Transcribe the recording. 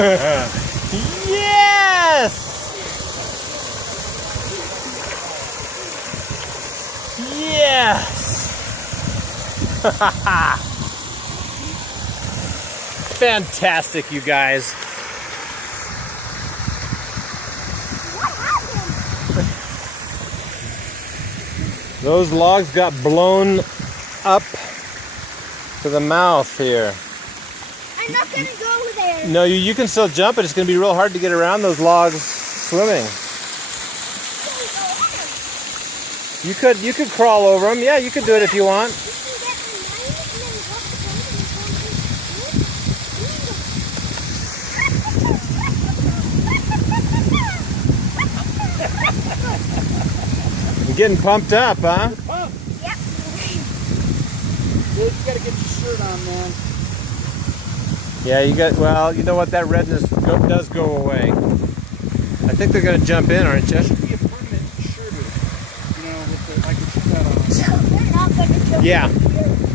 Yes! Yes! Fantastic, you guys. What happened? Those logs got blown up to the mouth here. I'm not gonna go there. No, you can still jump, but it's going to be real hard to get around those logs swimming. You could crawl over them. Yeah, you could do it if you want. You're getting pumped up, huh? You're pumped. Yep. Dude, you gotta get your shirt on, man. Yeah, well, you know what? That redness does go away. I think they're going to jump in, aren't you? It should be a permanent shirt, you know, with the, like what you got on. So they're not gonna jump Yeah. in here.